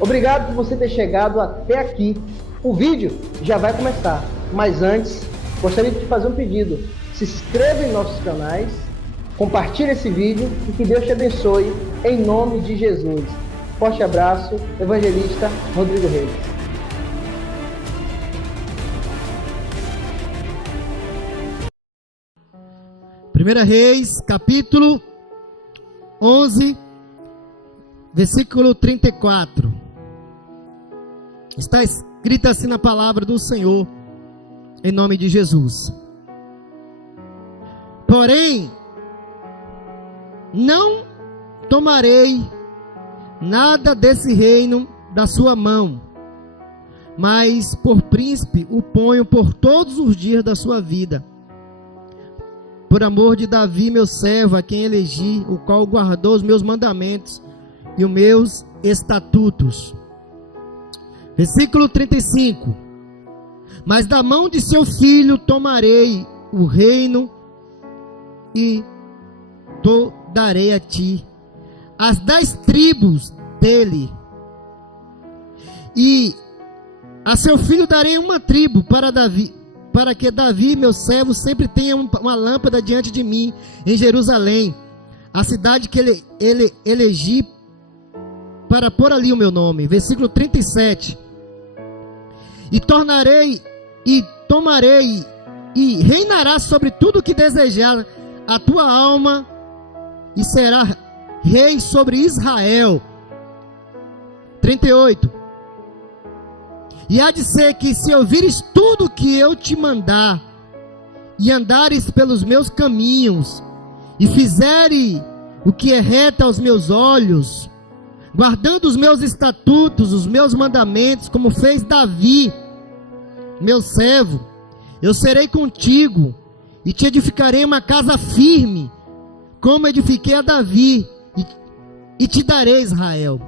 Obrigado por você ter chegado até aqui. O vídeo já vai começar, mas antes, gostaria de te fazer um pedido. Se inscreva em nossos canais, compartilhe esse vídeo e que Deus te abençoe, em nome de Jesus. Forte abraço, evangelista Rodrigo Reis. Primeira Reis, capítulo 11, versículo 34. Está escrito assim na palavra do Senhor, em nome de Jesus. Porém, não tomarei nada desse reino da sua mão, mas por príncipe o ponho por todos os dias da sua vida, por amor de Davi, meu servo, a quem elegi, o qual guardou os meus mandamentos e os meus estatutos. Versículo 35. Mas da mão de seu filho tomarei o reino e darei a ti as 10 tribos dele, e a seu filho darei uma tribo para Davi, para que Davi, meu servo, sempre tenha uma lâmpada diante de mim em Jerusalém, a cidade que ele elegi para pôr ali o meu nome. Versículo 37. E tomarei e reinará sobre tudo que desejar a tua alma, e será rei sobre Israel. 38. E há de ser que, se ouvires tudo que eu te mandar, e andares pelos meus caminhos, e fizeres o que é reto aos meus olhos, guardando os meus estatutos, os meus mandamentos, como fez Davi, meu servo, eu serei contigo, e te edificarei uma casa firme, como edifiquei a Davi, e te darei Israel.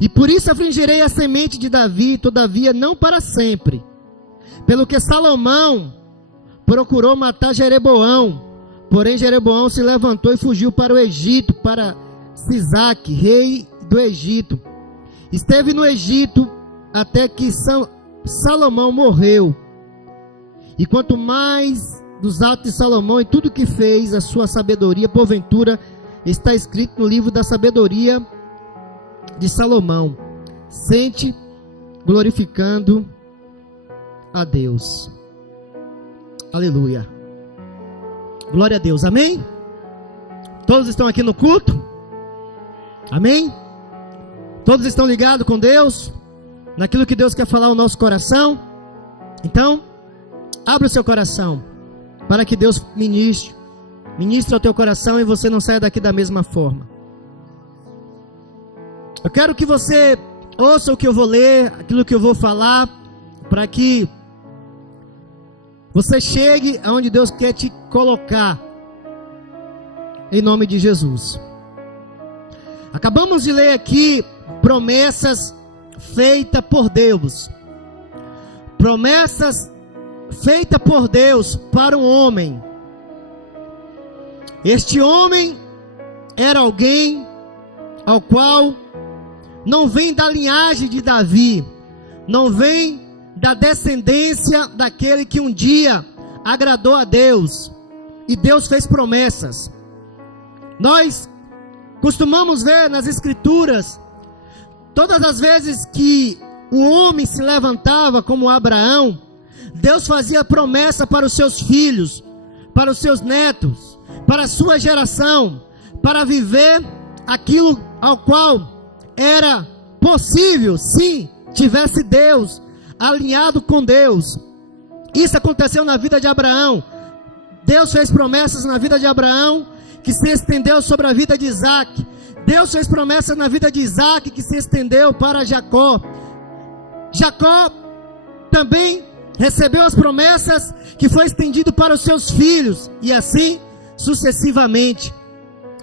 E por isso afligirei a semente de Davi, todavia não para sempre. Pelo que Salomão procurou matar Jeroboão, porém Jeroboão se levantou e fugiu para o Egito, para Sisaque, rei do Egito. Esteve no Egito até que Salomão morreu. E quanto mais dos atos de Salomão e tudo que fez, a sua sabedoria, porventura, está escrito no livro da sabedoria de Salomão. Sente glorificando a Deus. Aleluia. Glória a Deus. Amém? Todos estão aqui no culto? Amém? Todos estão ligados com Deus? Naquilo que Deus quer falar ao nosso coração? Então, abra o seu coração para que Deus ministre ao teu coração e você não saia daqui da mesma forma. Eu quero que você ouça o que eu vou ler, aquilo que eu vou falar, para que você chegue aonde Deus quer te colocar, em nome de Jesus. Acabamos de ler aqui promessas feitas por Deus. Promessas feitas por Deus para um homem. Este homem era alguém ao qual não vem da linhagem de Davi, não vem da descendência daquele que um dia agradou a Deus, e Deus fez promessas. Nós costumamos ver nas escrituras, todas as vezes que o homem se levantava como Abraão, Deus fazia promessa para os seus filhos, para os seus netos, para a sua geração, para viver aquilo ao qual era possível, sim, tivesse Deus, alinhado com Deus. Isso aconteceu na vida de Abraão. Deus fez promessas na vida de Abraão, que se estendeu sobre a vida de Isaac. Deus fez promessas na vida de Isaac, que se estendeu para Jacó. Jacó também recebeu as promessas, que foi estendido para os seus filhos, e assim sucessivamente,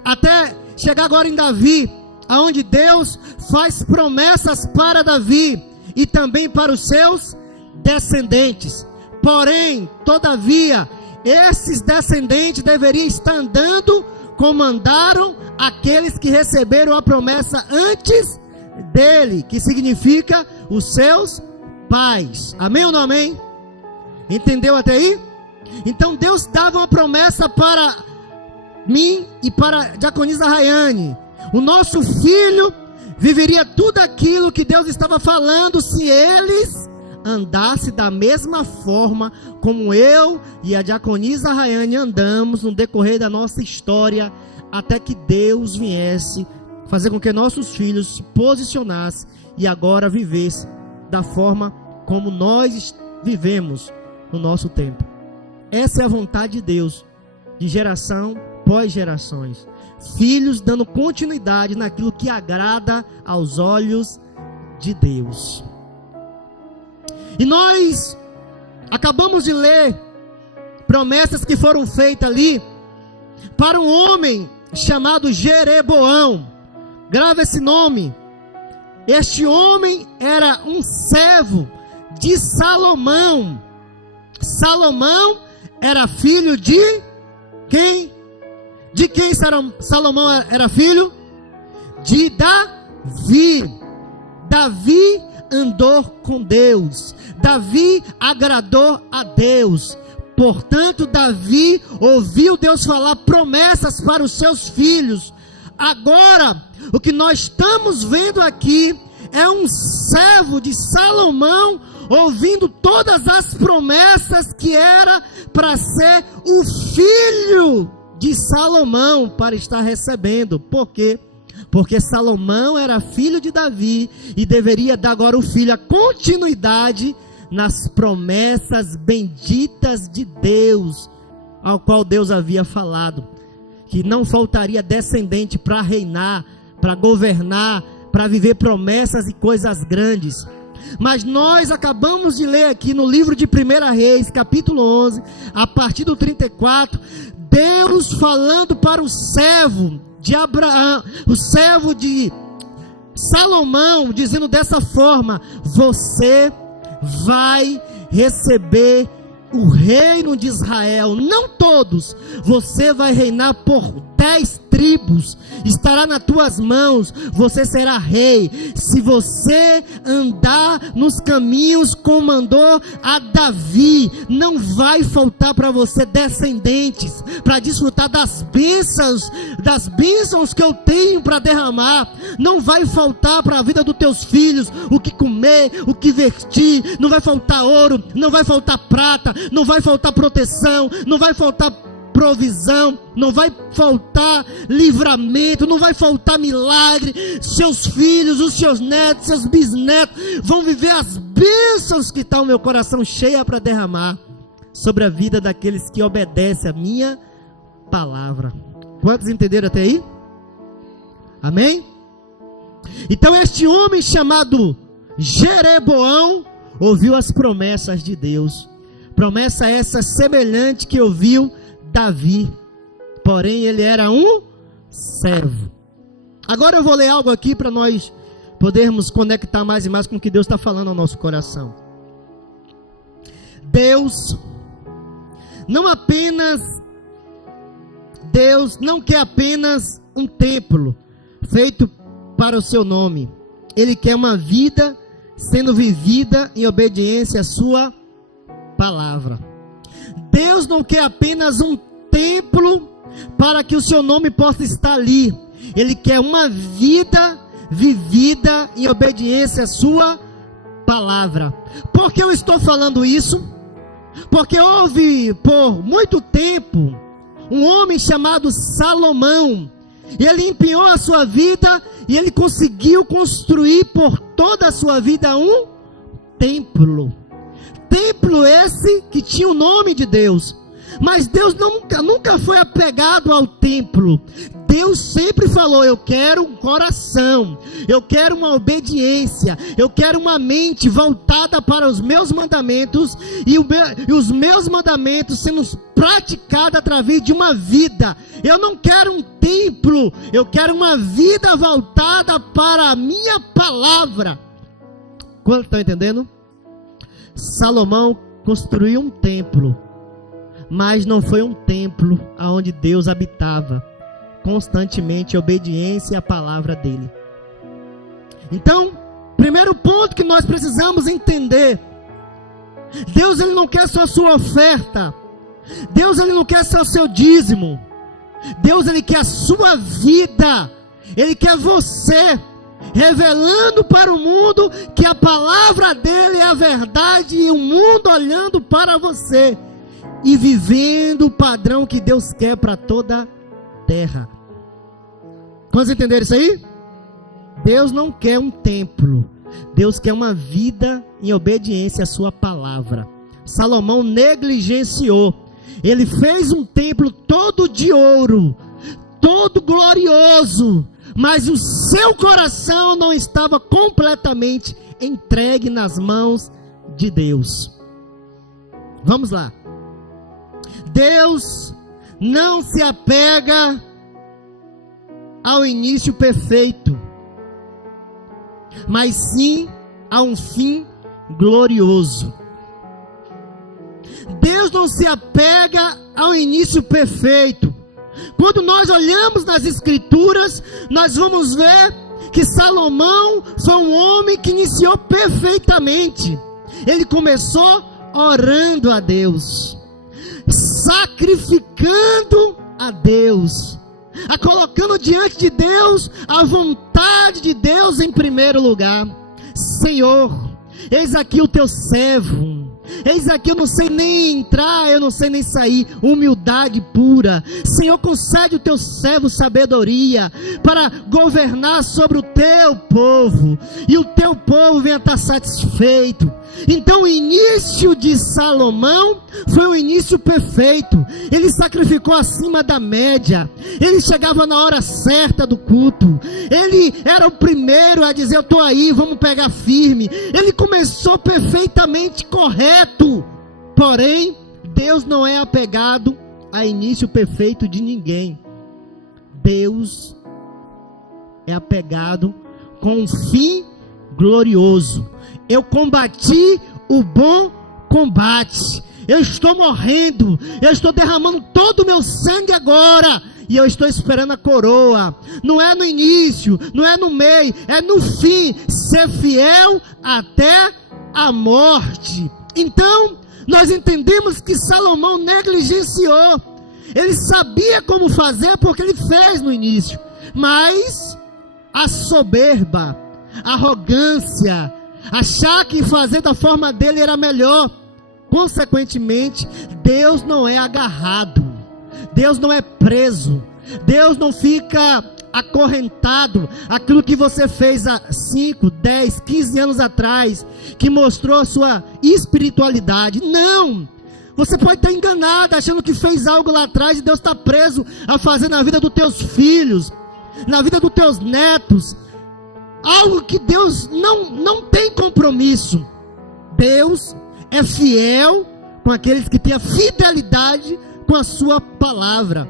até chegar agora em Davi, aonde Deus faz promessas para Davi e também para os seus descendentes. Porém, todavia, esses descendentes deveriam estar andando como andaram aqueles que receberam a promessa antes dele, que significa os seus pais. Amém ou não amém? Entendeu até aí? Então Deus dava uma promessa para mim e para a diaconisa Rayane. O nosso filho viveria tudo aquilo que Deus estava falando se eles andassem da mesma forma como eu e a diaconisa Rayane andamos no decorrer da nossa história, até que Deus viesse fazer com que nossos filhos se posicionassem e agora vivessem da forma como nós vivemos no nosso tempo. Essa é a vontade de Deus, de geração pós gerações. Filhos dando continuidade naquilo que agrada aos olhos de Deus. E nós acabamos de ler promessas que foram feitas ali para um homem chamado Jeroboão. Grava esse nome. Este homem era um servo de Salomão. Salomão era filho de quem? De quem Salomão era filho? De Davi. Davi andou com Deus. Davi agradou a Deus. Portanto, Davi ouviu Deus falar promessas para os seus filhos. Agora, o que nós estamos vendo aqui é um servo de Salomão ouvindo todas as promessas que era para ser o filho de Salomão para estar recebendo. Por quê? Porque Salomão era filho de Davi e deveria dar agora o filho a continuidade nas promessas benditas de Deus, ao qual Deus havia falado, que não faltaria descendente para reinar, para governar, para viver promessas e coisas grandes. Mas nós acabamos de ler aqui no livro de 1 Reis, capítulo 11, a partir do 34, Deus falando para o servo de Abraão, o servo de Salomão, dizendo dessa forma: você vai receber o reino de Israel, não todos, você vai reinar por 10 tribos, estará nas tuas mãos, você será rei, se você andar nos caminhos como mandou a Davi, não vai faltar para você descendentes, para desfrutar das bênçãos que eu tenho para derramar, não vai faltar para a vida dos teus filhos, o que comer, o que vestir, não vai faltar ouro, não vai faltar prata, não vai faltar proteção, não vai faltar provisão, não vai faltar livramento, não vai faltar milagre. Seus filhos, os seus netos, seus bisnetos vão viver as bênçãos que está o meu coração cheia para derramar sobre a vida daqueles que obedecem a minha palavra. Quantos entenderam até aí? Amém? Então este homem chamado Jeroboão ouviu as promessas de Deus. Promessa essa semelhante que ouviu Davi, porém ele era um servo. Agora eu vou ler algo aqui para nós podermos conectar mais e mais com o que Deus está falando ao nosso coração. Deus não quer apenas um templo feito para o seu nome. Ele quer uma vida sendo vivida em obediência à sua palavra. Deus não quer apenas um templo para que o seu nome possa estar ali. Ele quer uma vida vivida em obediência à sua palavra. Por que eu estou falando isso? Porque houve por muito tempo um homem chamado Salomão. Ele empenhou a sua vida e ele conseguiu construir por toda a sua vida um templo. Templo esse que tinha o nome de Deus. Mas Deus nunca foi apegado ao templo. Deus sempre falou: eu quero um coração, eu quero uma obediência, eu quero uma mente voltada para os meus mandamentos, e os meus mandamentos sendo praticados através de uma vida. Eu não quero um templo, eu quero uma vida voltada para a minha palavra. Quantos estão entendendo? Salomão construiu um templo, mas não foi um templo onde Deus habitava constantemente, em obediência à palavra dele. Então, primeiro ponto que nós precisamos entender: Deus, Ele não quer só a sua oferta. Deus, Ele não quer só o seu dízimo. Deus, Ele quer a sua vida. Ele quer você, revelando para o mundo que a palavra dEle é a verdade, e o mundo olhando para você e vivendo o padrão que Deus quer para toda a terra. Quantos entenderam isso aí? Deus não quer um templo. Deus quer uma vida em obediência à sua palavra. Salomão negligenciou. Ele fez um templo todo de ouro, todo glorioso, mas o seu coração não estava completamente entregue nas mãos de Deus. Vamos lá. Deus não se apega ao início perfeito, mas sim a um fim glorioso. Deus não se apega ao início perfeito. Quando nós olhamos nas Escrituras, nós vamos ver que Salomão foi um homem que iniciou perfeitamente. Ele começou orando a Deus, sacrificando a Deus, colocando diante de Deus a vontade de Deus em primeiro lugar. Senhor, eis aqui o teu servo. Eis aqui, eu não sei nem entrar, eu não sei nem sair. Humildade pura. Senhor, concede o teu servo sabedoria para governar sobre o teu povo, e o teu povo venha estar satisfeito. Então o início de Salomão foi um início perfeito. Ele sacrificou acima da média. Ele chegava na hora certa do culto. Ele era o primeiro a dizer: eu estou aí, vamos pegar firme. Ele começou perfeitamente correto. Porém, Deus não é apegado a início perfeito de ninguém. Deus é apegado com um fim glorioso. Eu combati o bom combate. Eu estou morrendo. Eu estou derramando todo o meu sangue agora. E eu estou esperando a coroa. Não é no início, não é no meio, é no fim. Ser fiel até a morte. Então, nós entendemos que Salomão negligenciou. Ele sabia como fazer, porque ele fez no início. Mas a soberba, a arrogância, achar que fazer da forma dele era melhor. Consequentemente, Deus não é agarrado. Deus não é preso. Deus não fica acorrentado. Aquilo que você fez há 5, 10, 15 anos atrás, que mostrou a sua espiritualidade. Não! Você pode estar enganado, achando que fez algo lá atrás, e Deus está preso a fazer na vida dos teus filhos, na vida dos teus netos. Algo que Deus não tem compromisso. Deus é fiel com aqueles que têm a fidelidade com a sua palavra.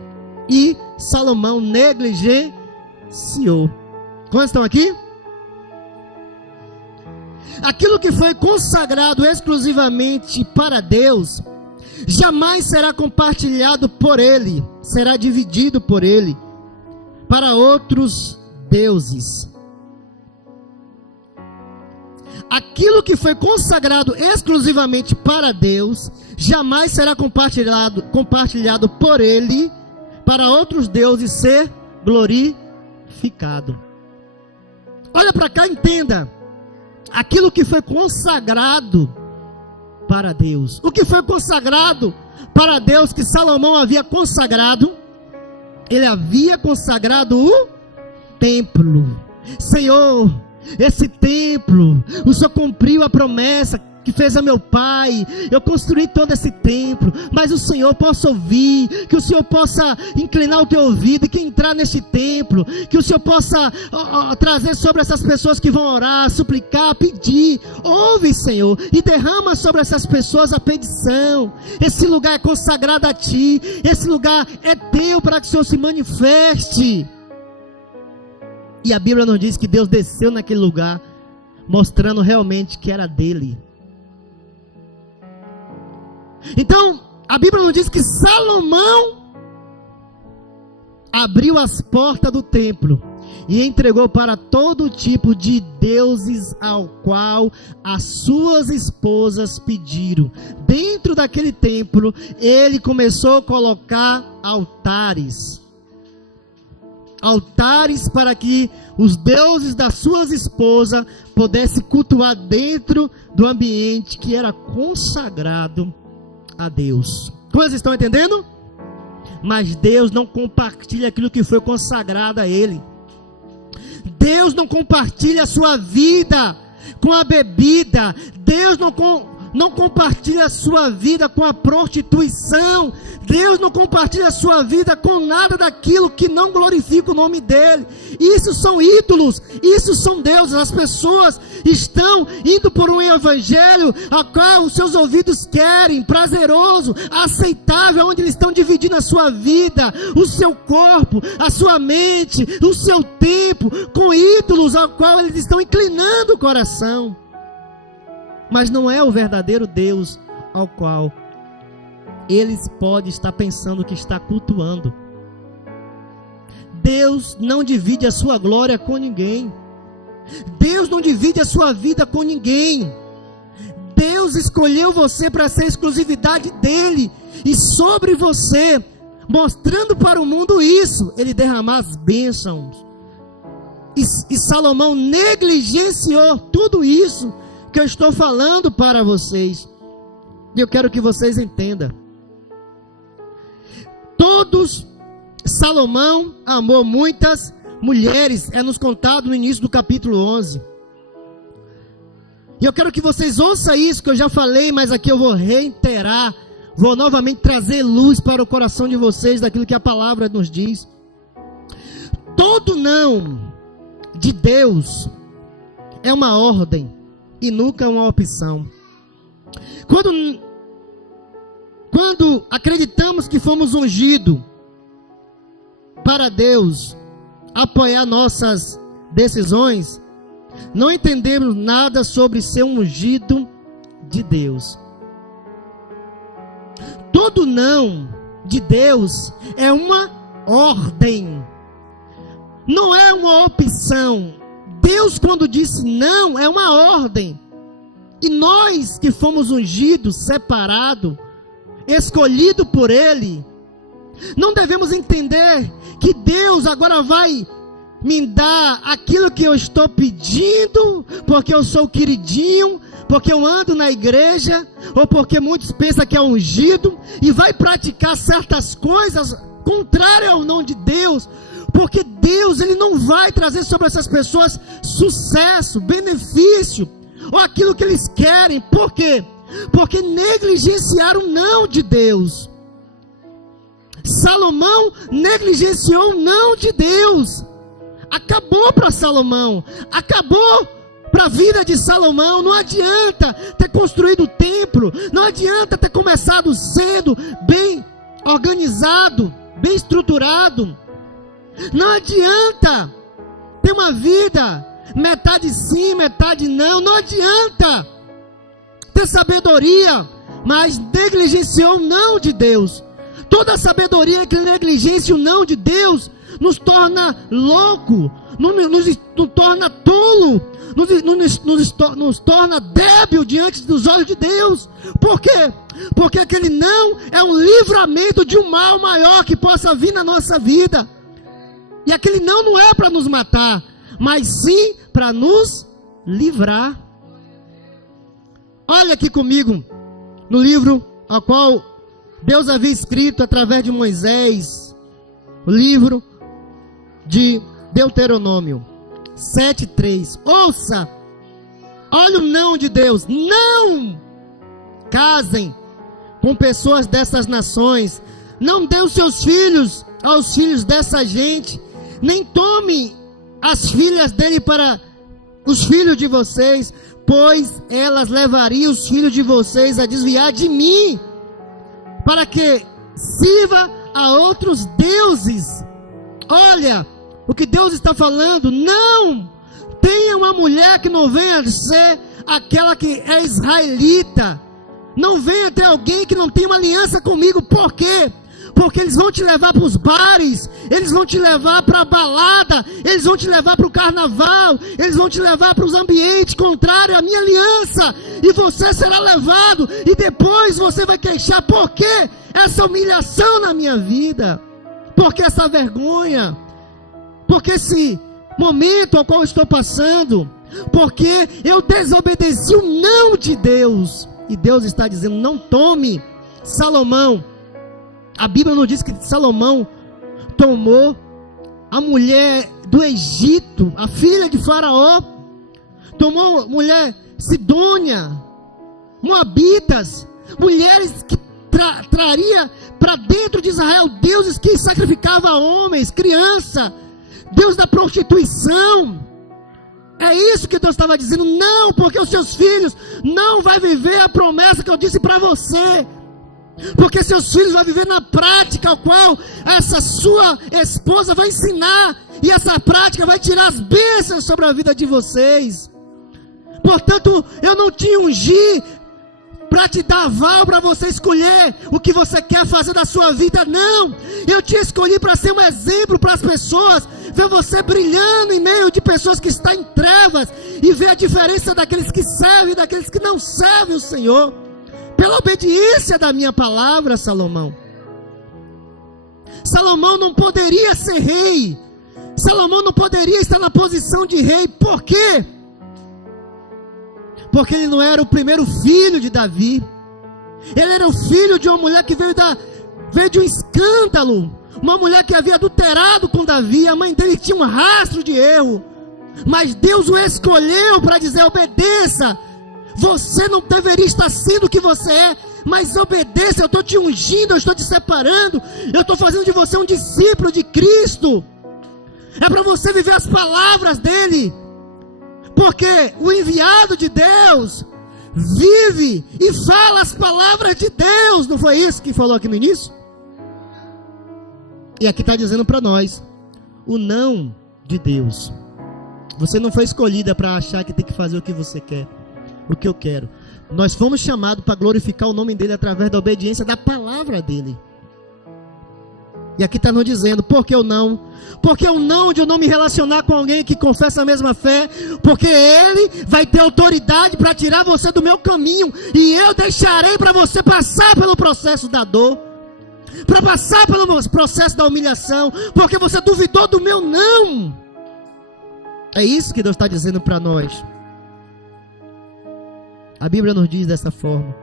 E Salomão negligenciou. Quantos estão aqui? Aquilo que foi consagrado exclusivamente para Deus jamais será compartilhado por Ele, será dividido por Ele para outros deuses. Aquilo que foi consagrado exclusivamente para Deus jamais será compartilhado por Ele para outros deuses ser glorificado. Olha para cá, entenda. Aquilo que foi consagrado para Deus. O que foi consagrado para Deus, que Salomão havia consagrado? Ele havia consagrado o templo. Senhor, esse templo, o Senhor cumpriu a promessa que fez a meu pai. Eu construí todo esse templo, mas o Senhor possa ouvir, que o Senhor possa inclinar o teu ouvido, e que entrar nesse templo, que o Senhor possa trazer sobre essas pessoas que vão orar, suplicar, pedir. Ouve, Senhor, e derrama sobre essas pessoas a petição. Esse lugar é consagrado a Ti, esse lugar é Teu, para que o Senhor se manifeste. E a Bíblia nos diz que Deus desceu naquele lugar, mostrando realmente que era dele. Então, a Bíblia nos diz que Salomão abriu as portas do templo. e entregou para todo tipo de deuses ao qual as suas esposas pediram. Dentro daquele templo, ele começou a colocar altares. Altares para que os deuses das suas esposas pudessem cultuar dentro do ambiente que era consagrado a Deus. Vocês estão entendendo? Mas Deus não compartilha aquilo que foi consagrado a Ele. Deus não compartilha a sua vida com a bebida. Deus não compartilha a sua vida com a prostituição. Deus não compartilha a sua vida com nada daquilo que não glorifica o nome dEle. Isso são ídolos, isso são deuses. As pessoas estão indo por um evangelho a qual os seus ouvidos querem, prazeroso, aceitável, onde eles estão dividindo a sua vida, o seu corpo, a sua mente, o seu tempo, com ídolos ao qual eles estão inclinando o coração. Mas não é o verdadeiro Deus ao qual eles podem estar pensando que está cultuando. Deus não divide a sua glória com ninguém. Deus não divide a sua vida com ninguém. Deus escolheu você para ser exclusividade dEle. E sobre você, mostrando para o mundo isso, Ele derramar as bênçãos. E Salomão negligenciou tudo isso que eu estou falando para vocês. E eu quero que vocês entendam. Salomão amou muitas mulheres, é nos contado no início do capítulo 11. E eu quero que vocês ouçam isso que eu já falei, mas aqui eu vou reiterar, vou novamente trazer luz para o coração de vocês daquilo que a palavra nos diz. Todo não de Deus é uma ordem e nunca uma opção. Quando acreditamos que fomos ungidos para Deus apoiar nossas decisões, não entendemos nada sobre ser ungido de Deus. Todo não de Deus é uma ordem, não é uma opção. Deus, quando disse não, é uma ordem. E nós que fomos ungidos, separados, escolhidos por Ele, não devemos entender que Deus agora vai me dar aquilo que eu estou pedindo, porque eu sou queridinho, porque eu ando na igreja, ou porque muitos pensam que é ungido, e vai praticar certas coisas contrárias ao nome de Deus, porque Deus, Ele não vai trazer sobre essas pessoas sucesso, benefício, ou aquilo que eles querem. Por quê? Porque negligenciaram o não de Deus. Salomão negligenciou o não de Deus. Acabou para Salomão, acabou para a vida de Salomão. Não adianta ter construído o templo, não adianta ter começado cedo, bem organizado, bem estruturado. Não adianta ter uma vida metade sim, metade não. Não adianta ter sabedoria, mas negligenciou o não de Deus. Toda sabedoria que negligencia o não de Deus nos torna louco, nos torna tolo, nos torna débil diante dos olhos de Deus. Por quê? Porque aquele não é um livramento de um mal maior que possa vir na nossa vida. E aquele não é para nos matar, mas sim para nos livrar. Olha aqui comigo no livro ao qual Deus havia escrito através de Moisés, o livro de Deuteronômio 7:3. Ouça, olha o não de Deus: não casem com pessoas dessas nações, não dê os seus filhos aos filhos dessa gente, nem tome as filhas dele para os filhos de vocês, pois elas levariam os filhos de vocês a desviar de mim, para que sirva a outros deuses. Olha o que Deus está falando: não tenha uma mulher que não venha a ser aquela que é israelita, não venha ter alguém que não tem uma aliança comigo. Por quê? porque eles vão te levar para os bares, eles vão te levar para a balada, eles vão te levar para o carnaval, eles vão te levar para os ambientes contrários à minha aliança, e você será levado, e depois você vai queixar: por que essa humilhação na minha vida? Por que essa vergonha? Por que esse momento ao qual eu estou passando? Porque eu desobedeci o não de Deus, e Deus está dizendo: não tome. Salomão, a Bíblia não diz que Salomão tomou a mulher do Egito, a filha de Faraó, tomou mulher Sidônia, Moabitas, mulheres que traria para dentro de Israel deuses que sacrificavam homens, criança, Deus da prostituição. É isso que Deus estava dizendo: não, porque os seus filhos não vão viver a promessa que eu disse para você. Porque seus filhos vão viver na prática ao qual essa sua esposa vai ensinar, e essa prática vai tirar as bênçãos sobre a vida de vocês. Portanto, eu não te ungi para te dar aval, para você escolher o que você quer fazer da sua vida. Não, eu te escolhi para ser um exemplo para as pessoas, ver você brilhando em meio de pessoas que estão em trevas, e ver a diferença daqueles que servem e daqueles que não servem o Senhor, pela obediência da minha palavra. Salomão não poderia ser rei, Salomão não poderia estar na posição de rei. Por quê? Porque ele não era o primeiro filho de Davi, ele era o filho de uma mulher que veio de um escândalo, uma mulher que havia adulterado com Davi. A mãe dele tinha um rastro de erro, mas Deus o escolheu para dizer: obedeça. Você não deveria estar sendo o que você é, mas obedeça. Eu estou te ungindo, eu estou te separando, eu estou fazendo de você um discípulo de Cristo. É para você viver as palavras dele, porque o enviado de Deus vive e fala as palavras de Deus. Não foi isso que falou aqui no início? E aqui está dizendo para nós o não de Deus. Você não foi escolhida para achar que tem que fazer o que você quer, o que eu quero. Nós fomos chamados para glorificar o nome dele através da obediência da palavra dele. E aqui está nos dizendo: por que o não? Porque o não de eu não me relacionar com alguém que confessa a mesma fé, porque ele vai ter autoridade para tirar você do meu caminho, e eu deixarei para você passar pelo processo da dor, para passar pelo processo da humilhação, porque você duvidou do meu não. É isso que Deus está dizendo para nós. A Bíblia nos diz dessa forma.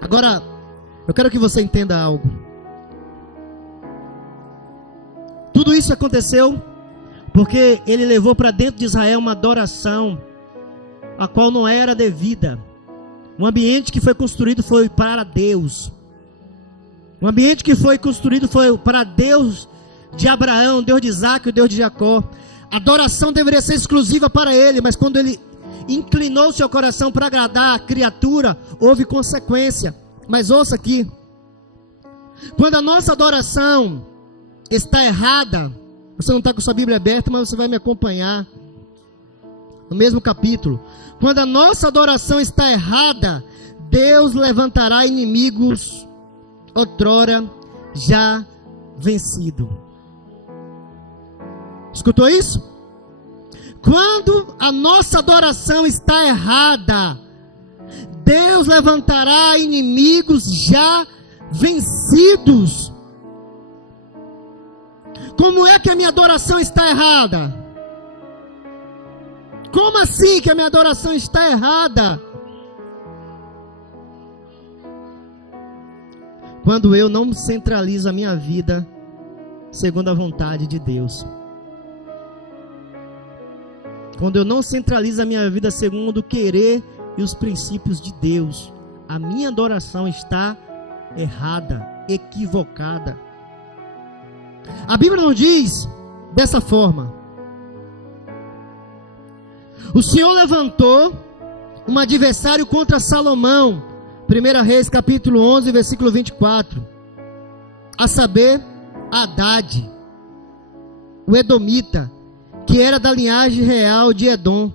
Agora, eu quero que você entenda algo. Tudo isso aconteceu porque ele levou para dentro de Israel uma adoração a qual não era devida. Um ambiente que foi construído foi para Deus. Um ambiente que foi construído foi para Deus de Abraão, Deus de Isaac, o Deus de Jacó. A adoração deveria ser exclusiva para ele, mas quando ele inclinou seu coração para agradar a criatura, houve consequência. Mas ouça aqui: quando a nossa adoração está errada, você não está com sua Bíblia aberta, mas você vai me acompanhar no mesmo capítulo. Quando a nossa adoração está errada, Deus levantará inimigos outrora já vencido. Escutou isso? Quando a nossa adoração está errada, Deus levantará inimigos já vencidos. Como é que a minha adoração está errada? Como assim que a minha adoração está errada? Quando eu não centralizo a minha vida segundo a vontade de Deus. Quando eu não centralizo a minha vida segundo o querer e os princípios de Deus, a minha adoração está errada, equivocada. A Bíblia nos diz dessa forma: o Senhor levantou um adversário contra Salomão, 1 Reis capítulo 11, versículo 24, a saber, Haddad, o edomita, que era da linhagem real de Edom.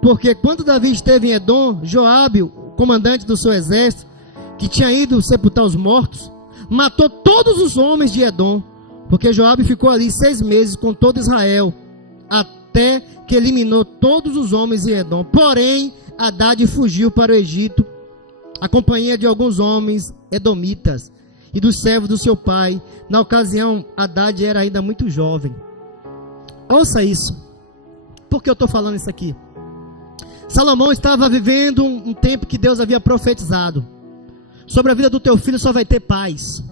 Porque quando Davi esteve em Edom, Joabe, o comandante do seu exército, que tinha ido sepultar os mortos, matou todos os homens de Edom, porque Joabe ficou ali 6 meses com todo Israel, até que eliminou todos os homens de Edom. Porém, Hadad fugiu para o Egito, a companhia de alguns homens edomitas e dos servos do seu pai. Na ocasião, Hadad era ainda muito jovem. Ouça isso. Por que eu estou falando isso aqui? Salomão estava vivendo um tempo que Deus havia profetizado. Sobre a vida do teu filho só vai ter paz,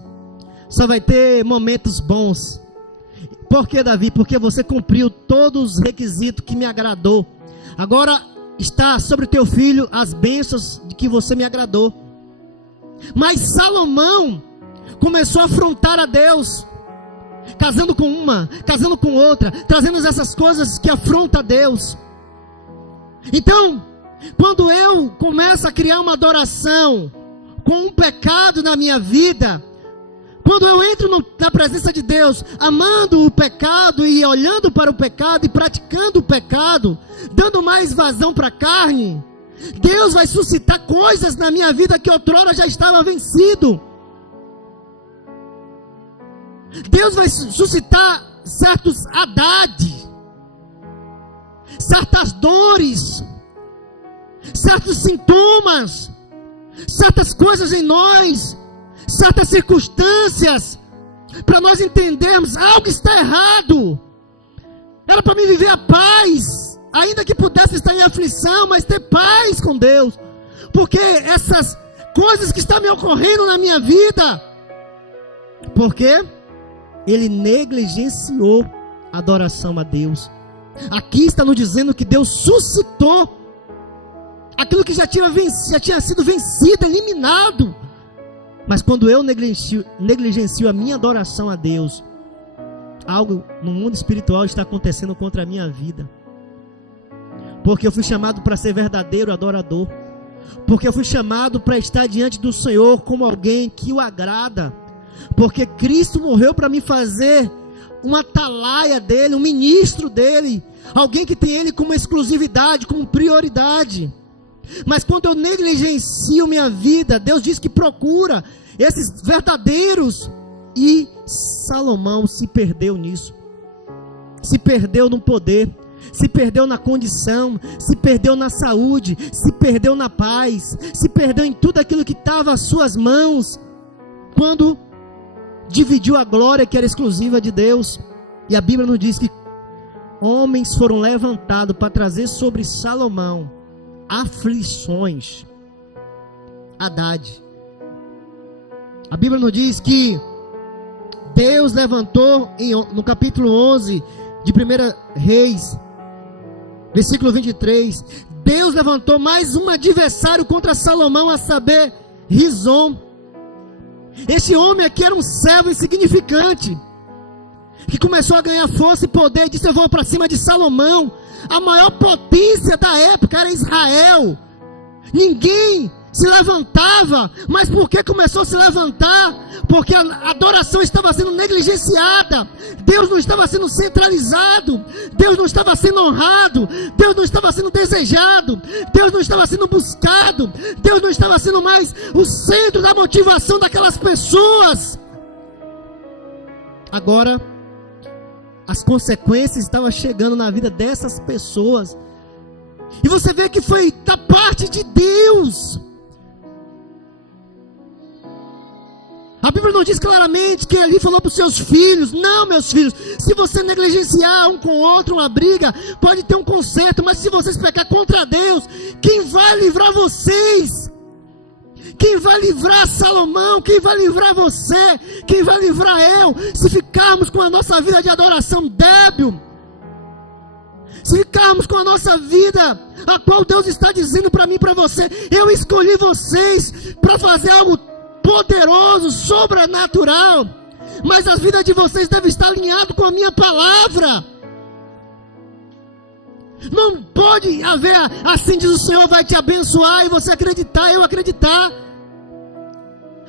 só vai ter momentos bons. Por que, Davi? Porque você cumpriu todos os requisitos que me agradou. Agora está sobre o teu filho as bênçãos de que você me agradou. Mas Salomão começou a afrontar a Deus, casando com uma, casando com outra, trazendo essas coisas que afrontam a Deus. Então, quando eu começo a criar uma adoração com um pecado na minha vida, quando eu entro na presença de Deus, amando o pecado e olhando para o pecado e praticando o pecado, dando mais vazão para a carne, Deus vai suscitar coisas na minha vida que outrora já estava vencido. Deus vai suscitar certos Hadad, certas dores, certos sintomas, certas coisas em nós, certas circunstâncias, para nós entendermos algo está errado. Era para mim viver a paz, ainda que pudesse estar em aflição, mas ter paz com Deus, porque essas coisas que estão me ocorrendo na minha vida, porque ele negligenciou a adoração a Deus. Aqui está nos dizendo que Deus suscitou aquilo que já tinha sido vencido, eliminado. Mas quando eu negligencio a minha adoração a Deus, algo no mundo espiritual está acontecendo contra a minha vida. Porque eu fui chamado para ser verdadeiro adorador, porque eu fui chamado para estar diante do Senhor como alguém que o agrada, porque Cristo morreu para me fazer um atalaia dele, um ministro dele, alguém que tem ele como exclusividade, como prioridade. Mas quando eu negligencio minha vida, Deus diz que procura esses verdadeiros, e Salomão se perdeu nisso, se perdeu no poder, se perdeu na condição, se perdeu na saúde, se perdeu na paz, se perdeu em tudo aquilo que estava às suas mãos, quando dividiu a glória que era exclusiva de Deus. E a Bíblia nos diz que homens foram levantados para trazer sobre Salomão aflições. Hadad. A Bíblia nos diz que Deus levantou no capítulo 11 de 1 Reis, versículo 23, Deus levantou mais um adversário contra Salomão, a saber, Rizom. Esse homem aqui era um servo insignificante, que começou a ganhar força e poder, e disse: eu vou para cima de Salomão. A maior potência da época era Israel. Ninguém se levantava. Mas por que começou a se levantar? Porque a adoração estava sendo negligenciada. Deus não estava sendo centralizado. Deus não estava sendo honrado. Deus não estava sendo desejado. Deus não estava sendo buscado. Deus não estava sendo mais o centro da motivação daquelas pessoas. Agora, as consequências estavam chegando na vida dessas pessoas. E você vê que foi da parte de Deus. A Bíblia não diz claramente que ele falou para os seus filhos: não, meus filhos, se você negligenciar um com o outro uma briga, pode ter um conserto, mas se vocês pecar contra Deus, quem vai livrar vocês? Quem vai livrar Salomão? Quem vai livrar você? Quem vai livrar eu? Se ficarmos com a nossa vida de adoração débil, se ficarmos com a nossa vida, a qual Deus está dizendo para mim e para você: eu escolhi vocês para fazer algo poderoso, sobrenatural, mas a vida de vocês deve estar alinhada com a minha palavra. Não pode haver assim diz o Senhor vai te abençoar e você acreditar, eu acreditar.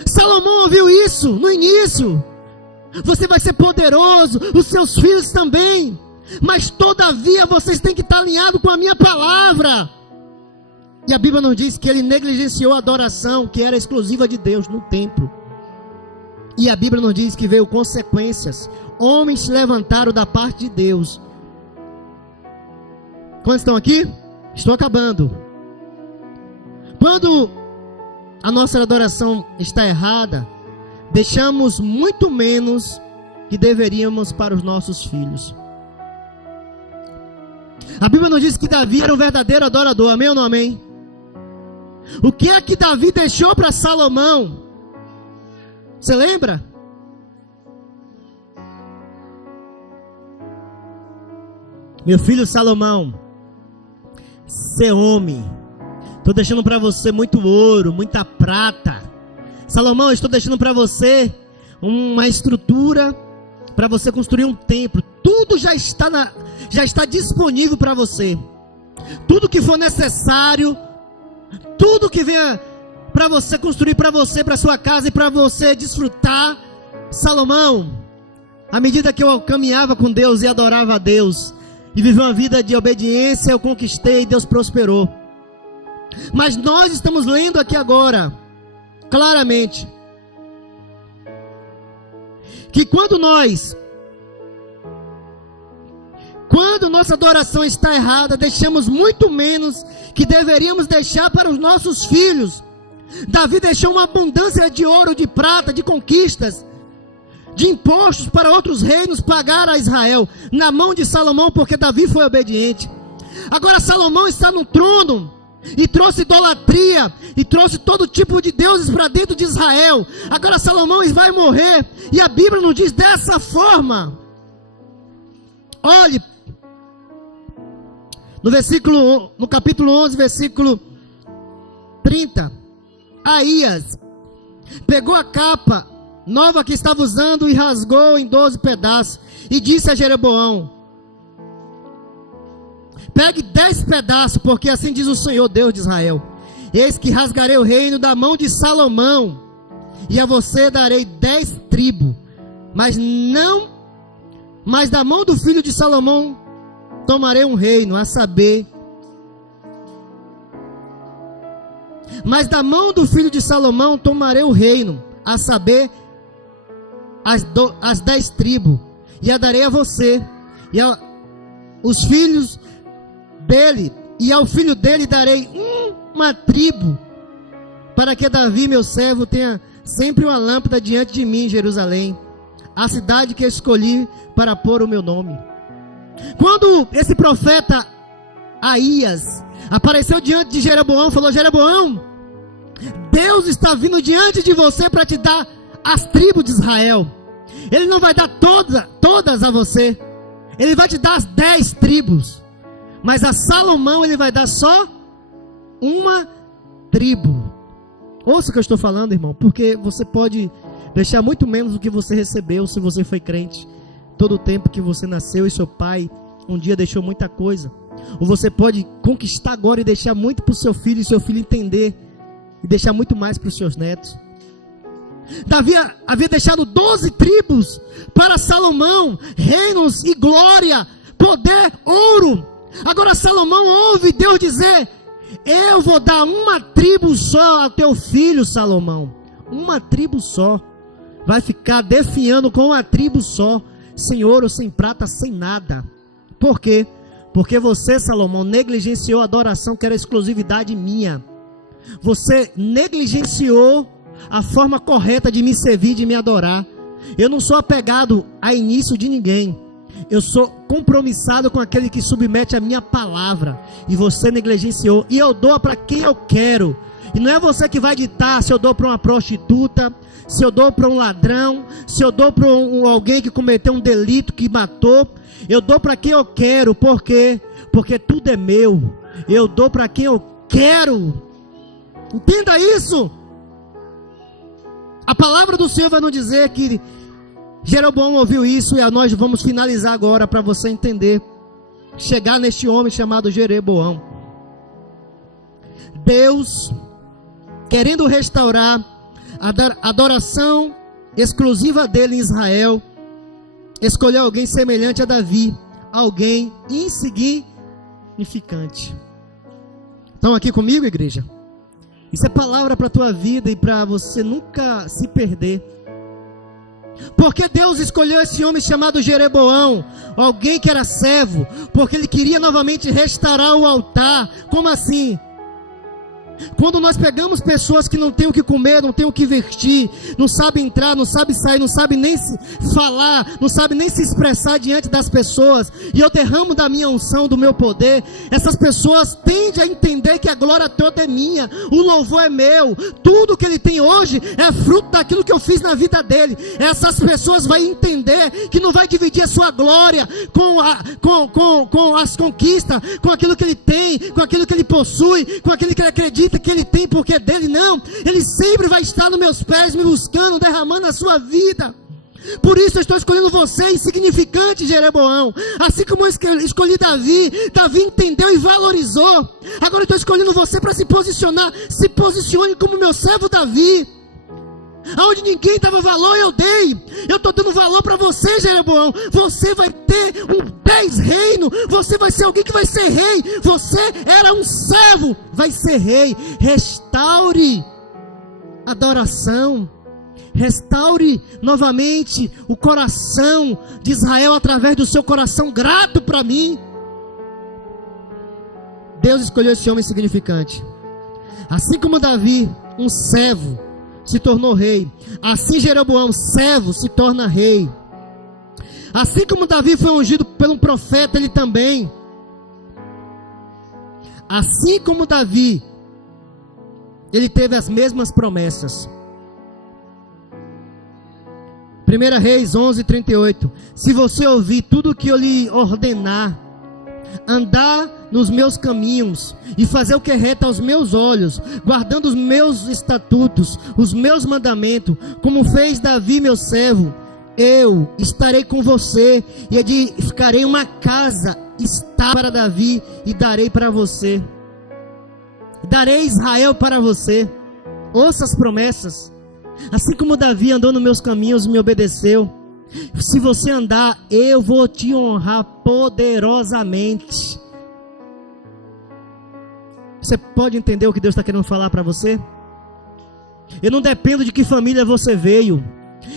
Salomão ouviu isso no início: você vai ser poderoso, os seus filhos também, mas todavia vocês têm que estar alinhados com a minha palavra. E a Bíblia nos diz que ele negligenciou a adoração que era exclusiva de Deus no templo. E a Bíblia nos diz que veio consequências. Homens se levantaram da parte de Deus. Quantos estão aqui? Estou acabando. Quando a nossa adoração está errada, deixamos muito menos que deveríamos para os nossos filhos. A Bíblia nos diz que Davi era um verdadeiro adorador. Amém ou não amém? O que é que Davi deixou para Salomão? Você lembra? Meu filho Salomão, ser homem, estou deixando para você muito ouro, muita prata. Salomão, eu estou deixando para você uma estrutura para você construir um templo. Tudo já está disponível para você. Tudo que for necessário, tudo que venha para você construir para você, para sua casa e para você desfrutar. Salomão, à medida que eu caminhava com Deus e adorava a Deus e vivi uma vida de obediência, eu conquistei e Deus prosperou. Mas nós estamos lendo aqui agora, claramente, que quando nossa adoração está errada, deixamos muito menos que deveríamos deixar para os nossos filhos. Davi deixou uma abundância de ouro, de prata, de conquistas, de impostos para outros reinos pagar a Israel, na mão de Salomão, porque Davi foi obediente. Agora Salomão está no trono, e trouxe idolatria, e trouxe todo tipo de deuses para dentro de Israel. Agora Salomão vai morrer, e a Bíblia nos diz dessa forma. Olhe, no capítulo 11, versículo 30, Aías pegou a capa nova que estava usando e rasgou em 12 pedaços, e disse a Jeroboão: pegue 10 pedaços, porque assim diz o Senhor, Deus de Israel: eis que rasgarei o reino da mão de Salomão, e a você darei 10 tribos, mas da mão do filho de Salomão tomarei um reino, a saber, mas da mão do filho de Salomão tomarei o reino, a saber, as 10 tribos, e a darei a você, e os filhos dele, e ao filho dele darei uma tribo, para que Davi, meu servo, tenha sempre uma lâmpada diante de mim em Jerusalém, a cidade que escolhi para pôr o meu nome. Quando esse profeta Aías apareceu diante de Jeroboão, falou: Jeroboão, Deus está vindo diante de você para te dar as tribos de Israel. Ele não vai dar todas a você, ele vai te dar as 10 tribos, mas a Salomão ele vai dar só uma tribo. Ouça o que eu estou falando, irmão, porque você pode deixar muito menos do que você recebeu se você foi crente todo o tempo que você nasceu e seu pai um dia deixou muita coisa. Ou você pode conquistar agora e deixar muito para o seu filho, e seu filho entender, e deixar muito mais para os seus netos. Davi havia deixado 12 tribos para Salomão, reinos e glória, poder, ouro. Agora Salomão ouve Deus dizer: eu vou dar uma tribo só ao teu filho, Salomão. Uma tribo só. Vai ficar definhando com uma tribo só, sem ouro, sem prata, sem nada. Por quê? Porque você, Salomão, negligenciou a adoração que era exclusividade minha. Você negligenciou a forma correta de me servir, de me adorar. Eu não sou apegado a início de ninguém. Eu sou compromissado com aquele que submete a minha palavra. E você negligenciou. E eu dou para quem eu quero. E não é você que vai ditar se eu dou para uma prostituta, se eu dou para um ladrão, se eu dou para alguém que cometeu um delito, que matou. Eu dou para quem eu quero. Por quê? Porque tudo é meu. Eu dou para quem eu quero. Entenda isso. A palavra do Senhor vai nos dizer que Jeroboão ouviu isso, e nós vamos finalizar agora para você entender, chegar neste homem chamado Jeroboão. Deus, querendo restaurar a adoração exclusiva dele em Israel, escolheu alguém semelhante a Davi, alguém insignificante. Estão aqui comigo, igreja? Isso é palavra para a tua vida e para você nunca se perder. Porque Deus escolheu esse homem chamado Jeroboão, alguém que era servo, porque ele queria novamente restaurar o altar. Como assim? Quando nós pegamos pessoas que não têm o que comer, não têm o que vestir, não sabem entrar, não sabem sair, não sabem nem falar, não sabem nem se expressar diante das pessoas, e eu derramo da minha unção, do meu poder, essas pessoas tendem a entender que a glória toda é minha, o louvor é meu, tudo que ele tem hoje é fruto daquilo que eu fiz na vida dele. Essas pessoas vão entender que não vai dividir a sua glória com as conquistas, com aquilo que ele tem, com aquilo que ele possui, com aquilo que ele acredita que ele tem porque é dele. Não, ele sempre vai estar nos meus pés, me buscando, derramando a sua vida. Por isso eu estou escolhendo você, insignificante Jeroboão. Assim como eu escolhi Davi, Davi entendeu e valorizou. Agora eu estou escolhendo você para se posicionar. Se posicione como meu servo Davi. Aonde ninguém dava valor, eu dei. Eu estou dando valor para você, Jeroboão. Você vai ter 10 reinos. Você vai ser alguém que vai ser rei. Você era um servo, vai ser rei. Restaure a adoração. Restaure novamente o coração de Israel através do seu coração grato para mim. Deus escolheu esse homem insignificante. Assim como Davi, um servo, se tornou rei, assim Jeroboão, servo, se torna rei. Assim como Davi foi ungido por um profeta, ele também. Assim como Davi, ele teve as mesmas promessas. 1 Reis 11:38. Se você ouvir tudo o que eu lhe ordenar, andar nos meus caminhos e fazer o que é reto aos meus olhos, guardando os meus estatutos, os meus mandamentos, como fez Davi meu servo, eu estarei com você e edificarei uma casa para Davi e darei para você. Darei Israel para você. Ouça as promessas. Assim como Davi andou nos meus caminhos e me obedeceu, se você andar, eu vou te honrar poderosamente. Você pode entender o que Deus está querendo falar para você? Eu não dependo de que família você veio.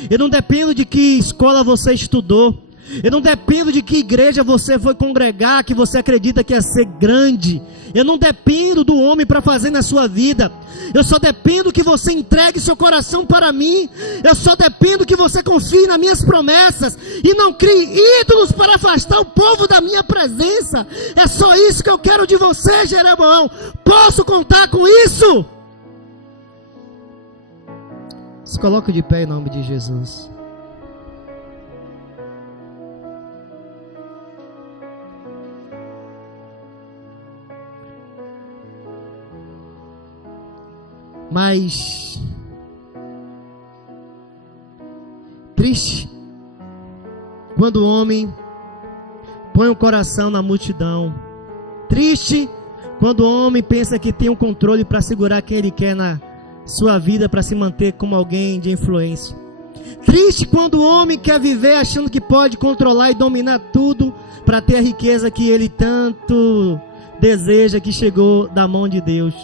Eu não dependo de que escola você estudou. Eu não dependo de que igreja você foi congregar, que você acredita que ia ser grande. Eu não dependo do homem para fazer na sua vida. Eu só dependo que você entregue seu coração para mim. Eu só dependo que você confie nas minhas promessas e não crie ídolos para afastar o povo da minha presença. É só isso que eu quero de você, Jeroboão. Posso contar com isso? Se coloque de pé em nome de Jesus. Mas triste quando o homem põe o coração na multidão. Triste quando o homem pensa que tem um controle para segurar quem ele quer na sua vida, para se manter como alguém de influência. Triste quando o homem quer viver achando que pode controlar e dominar tudo para ter a riqueza que ele tanto deseja, que chegou da mão de Deus.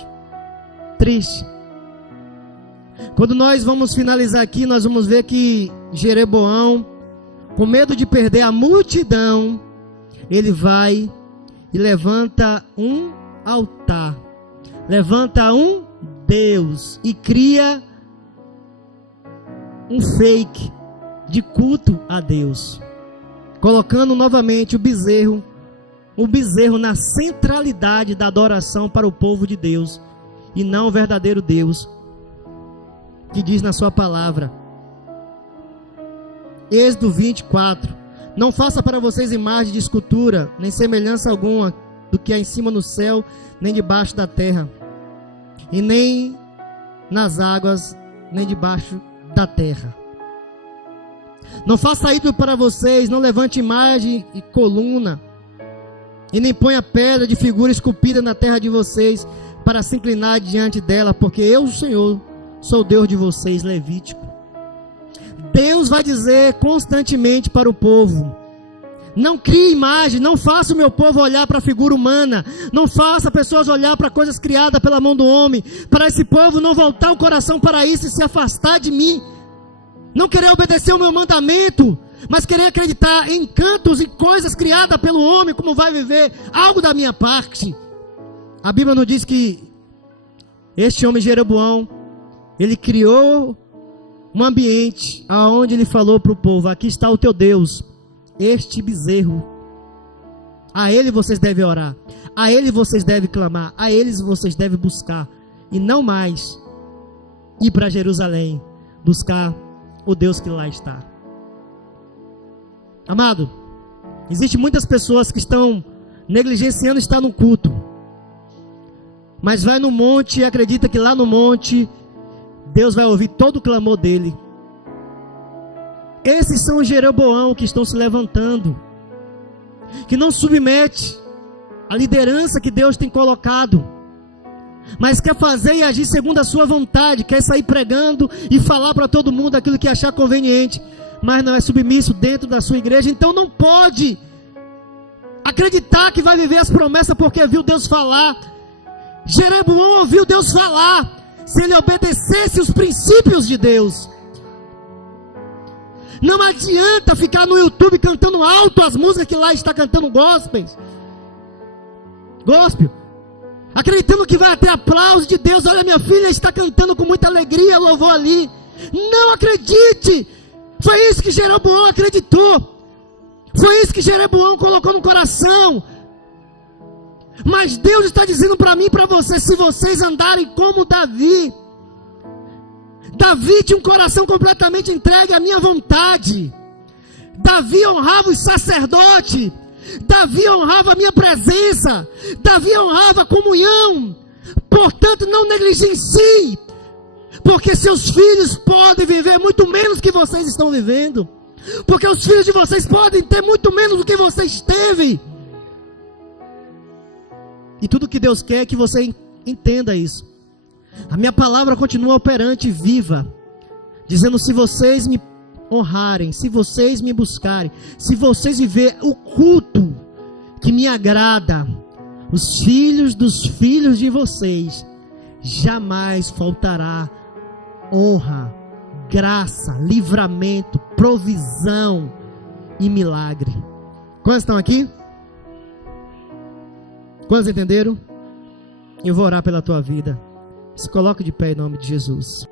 Triste. Quando nós vamos finalizar aqui, nós vamos ver que Jeroboão, com medo de perder a multidão, ele vai e levanta um altar, levanta um Deus e cria um fake de culto a Deus, colocando novamente o bezerro na centralidade da adoração para o povo de Deus, e não o verdadeiro Deus, que diz na sua palavra. Êxodo 24. Não faça para vocês imagem de escultura, nem semelhança alguma do que há em cima no céu, nem debaixo da terra, e nem nas águas, nem debaixo da terra. Não faça ídolo para vocês, não levante imagem e coluna, e nem ponha pedra de figura esculpida na terra de vocês, para se inclinar diante dela, porque eu, o Senhor, sou o Deus de vocês. Levítico. Deus vai dizer constantemente para o povo: Não crie imagem, não faça o meu povo olhar para a figura humana, não faça pessoas olhar para coisas criadas pela mão do homem, para esse povo não voltar o coração para isso e se afastar de mim, não querer obedecer o meu mandamento, mas querer acreditar em cantos e coisas criadas pelo homem, como vai viver algo da minha parte. A Bíblia nos diz que este homem Jeroboão, ele criou um ambiente aonde ele falou para o povo: aqui está o teu Deus, este bezerro, a ele vocês devem orar, a ele vocês devem clamar, a eles vocês devem buscar, e não mais ir para Jerusalém buscar o Deus que lá está. Amado, existem muitas pessoas que estão negligenciando estar no culto, mas vai no monte e acredita que lá no monte Deus vai ouvir todo o clamor dele. Esses são os Jeroboão que estão se levantando, que não submete a liderança que Deus tem colocado, mas quer fazer e agir segundo a sua vontade, quer sair pregando e falar para todo mundo aquilo que achar conveniente, mas não é submisso dentro da sua igreja. Então não pode acreditar que vai viver as promessas porque viu Deus falar. Jeroboão ouviu Deus falar, se ele obedecesse os princípios de Deus. Não adianta ficar no YouTube cantando alto as músicas que lá está cantando gospel, acreditando que vai ter aplauso de Deus. Olha, minha filha está cantando com muita alegria, louvor ali. Não acredite. Foi isso que Jeroboão acreditou, foi isso que Jeroboão colocou no coração. Mas Deus está dizendo para mim e para você: se vocês andarem como Davi tinha um coração completamente entregue à minha vontade. Davi honrava os sacerdotes, Davi honrava a minha presença, Davi honrava a comunhão. Portanto, não negligencie, porque seus filhos podem viver muito menos que vocês estão vivendo, porque os filhos de vocês podem ter muito menos do que vocês teve. E tudo que Deus quer é que você entenda isso. A minha palavra continua operante e viva, dizendo: se vocês me honrarem, se vocês me buscarem, se vocês viver o culto que me agrada, os filhos dos filhos de vocês, jamais faltará honra, graça, livramento, provisão e milagre. Quantos estão aqui? Quantos entenderam? Eu vou orar pela tua vida. Se coloque de pé em nome de Jesus.